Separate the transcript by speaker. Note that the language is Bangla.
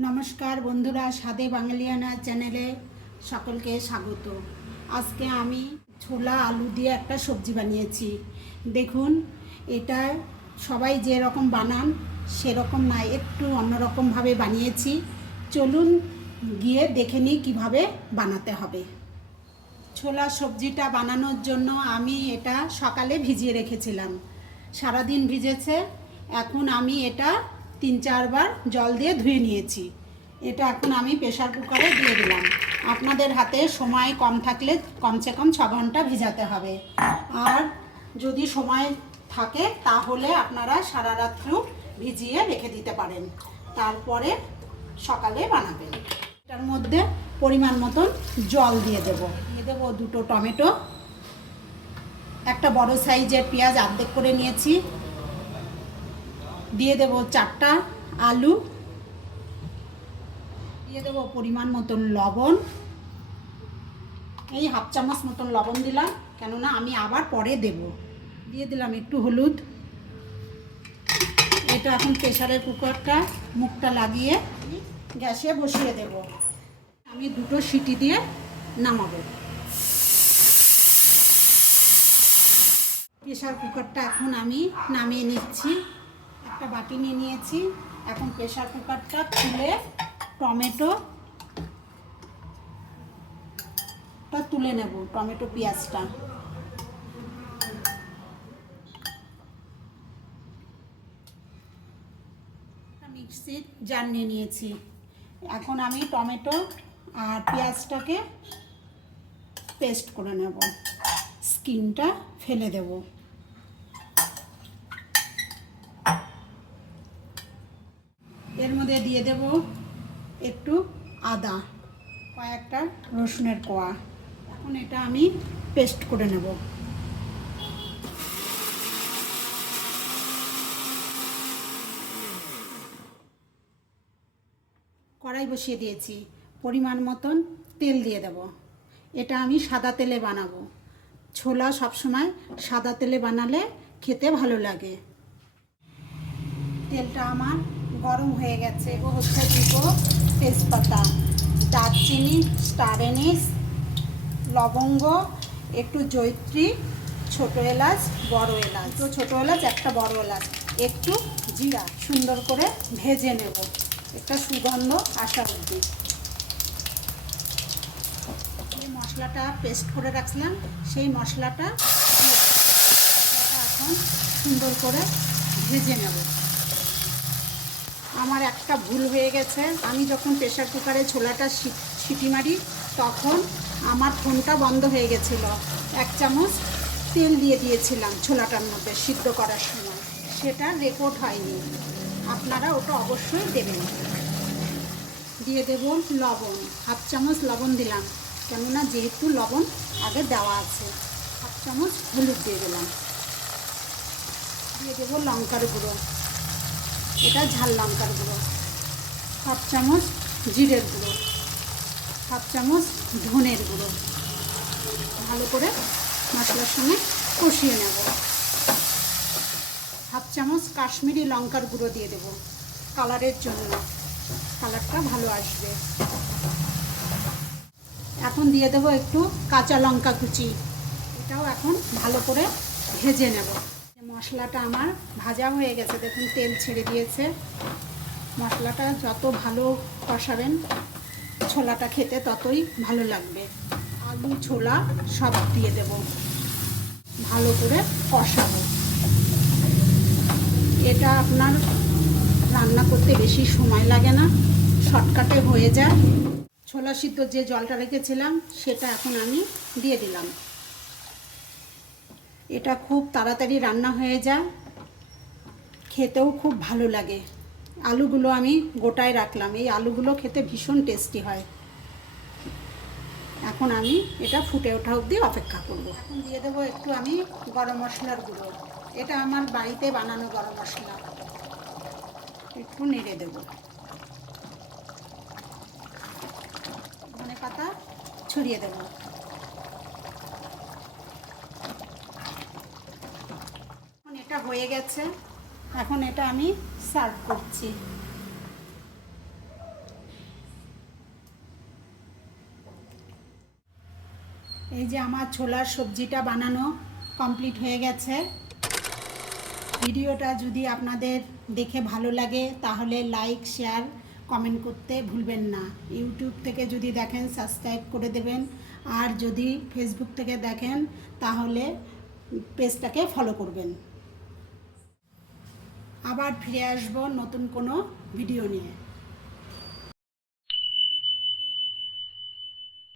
Speaker 1: নমস্কার বন্ধুরা, সাদে বাঙালিয়ানা চ্যানেলে সকলকে স্বাগত। আজকে আমি ছোলা আলু দিয়ে একটা সবজি বানিয়েছি। দেখুন এটা সবাই যেরকম বানান, সেরকম না, একটু অন্যরকমভাবে বানিয়েছি। চলুন গিয়ে দেখে নিই কীভাবে বানাতে হবে। ছোলা সবজিটা বানানোর জন্য আমি এটা সকালে ভিজিয়ে রেখেছিলাম। সারাদিন ভিজেছে, এখন আমি এটা তিন চারবার জল দিয়ে ধুয়ে নিয়েছি। এটা এখন আমি প্রেশার কুকারে দিয়ে দিলাম। আপনাদের হাতে সময় কম থাকলে কমসে কম ছ ঘণ্টা ভিজাতে হবে। আর যদি সময় থাকে, তাহলে আপনারা সারা রাত্রিও ভিজিয়ে রেখে দিতে পারেন। তারপরে সকালে বানাবেন। এটার মধ্যে পরিমাণ মতন জল দিয়ে দেবো। দিয়ে দেবো দুটো টমেটো, একটা বড় সাইজের পেঁয়াজ অর্ধেক করে নিয়েছি। দিয়ে দেবো চারটা আলু, দিয়ে দেবো পরিমাণ মতন লবণ, এই হাফ চামচ মতন লবণ দিলাম, কেননা আমি আবার পরে দেব। দিয়ে দিলাম একটু হলুদ। এটা এখন প্রেশারের কুকারটা মুখটা লাগিয়ে গ্যাসে বসিয়ে দেব। আমি দুটো সিটি দিয়ে নামাবো। প্রেশার কুকারটা এখন আমি নামিয়ে নিচ্ছি। একটা বাটি নিয়ে নিয়েছি। এখন প্রেশার কুকারটা খুলে টমেটোটা তুলে নেব, টমেটো পেঁয়াজটা। মিক্সির জার নিয়ে নিয়েছি। এখন আমি টমেটো আর পেঁয়াজটাকে পেস্ট করে নেব। স্কিনটা ফেলে দেব। এর মধ্যে দিয়ে দেব একটু আদা, কয়েকটা রসুনের কোয়া। এখন এটা আমি পেস্ট করে নেব। কড়াই বসিয়ে দিয়েছি। পরিমাণ মতন তেল দিয়ে দেব। এটা আমি সাদা তেলে বানাবো। ছোলা সবসময় সাদা তেলে বানালে খেতে ভালো লাগে। তেলটা আমার গরম হয়ে গেছে ও হচ্ছে দুটো তেজপাতা, দারচিনি, স্টার এনিস, লবঙ্গ, একটু জৈত্রী ছোটো এলাচ, বড় এলাচ। তো ছোটো এলাচ, একটা বড় এলাচ, একটু জিরা সুন্দর করে ভেজে নেব। একটা সুগন্ধ আসা অবধি। মশলাটা পেস্ট করে রাখলাম সেই মশলাটা এখন সুন্দর করে ভেজে নেব। আমার একটা ভুল হয়ে গেছে। আমি যখন প্রেশার কুকারে ছোলাটা সিটি মারি, তখন আমার ফোনটা বন্ধ হয়ে গেছিল। এক চামচ তেল দিয়ে দিয়েছিলাম ছোলাটার মধ্যে সিদ্ধ করার সময়। সেটা রেকর্ড হয়নি। আপনারা ওটা অবশ্যই দেবেন। দিয়ে দেব লবণ, হাফ চামচ লবণ দিলাম। কেননা যেহেতু লবণ আগে দেওয়া আছে, হাফ চামচ হলুদ দিয়ে দিলাম। দিয়ে দেবো লঙ্কার গুঁড়ো। এটা ঝাল লঙ্কার গুঁড়ো। হাফ চামচ জিরের গুঁড়ো। হাফ চামচ ধনের গুঁড়ো। ভালো করে মশলার সঙ্গে কষিয়ে নেব। হাফ চামচ কাশ্মীরি লঙ্কার গুঁড়ো দিয়ে দেব কালারের জন্য। কালারটা ভালো আসবে। এখন দিয়ে দেবো একটু কাঁচা লঙ্কা কুচি। এটাও এখন ভালো করে ভেজে নেব। মশলাটা আমার ভাজা হয়ে গেছে। দেখুন, তেল ছেড়ে দিয়েছে। মশলাটা যত ভালো কষাবেন, ছোলাটা খেতে ততই ভালো লাগবে। আলু, ছোলা সব দিয়ে দেব। ভালো করে কষাবো। এটা আপনার রান্না করতে বেশি সময় লাগে না, শর্টকাটে হয়ে যায়। ছোলা সিদ্ধ যে জলটা রেখেছিলাম, সেটা এখন আমি দিয়ে দিলাম। এটা খুব তাড়াতাড়ি রান্না হয়ে যায়। খেতেও খুব ভালো লাগে। আলুগুলো আমি গোটায় রাখলাম। এই আলুগুলো খেতে ভীষণ টেস্টি হয়। এখন আমি এটা ফুটে ওঠা অবধি অপেক্ষা করব। এখন দিয়ে দেবো একটু আমি গরম মশলার গুঁড়ো। এটা আমার বাড়িতে বানানো গরম মশলা। একটু নেড়ে দেব। ধনে পাতা ছড়িয়ে দেবো। অনেকটা হয়ে গেছে। এখন এটা আমি সার্ভ করছি। এই যে আমার ছোলার সবজিটা বানানো কমপ্লিট হয়ে গেছে। ভিডিওটা যদি আপনাদের দেখে ভালো লাগে, তাহলে লাইক, শেয়ার, কমেন্ট করতে ভুলবেন না। ইউটিউব থেকে যদি দেখেন, সাবস্ক্রাইব করে দেবেন। আর যদি ফেসবুক থেকে দেখেন, তাহলে পেজটাকে ফলো করবেন। আবার ফিরে আসব নতুন কোনো ভিডিও নিয়ে।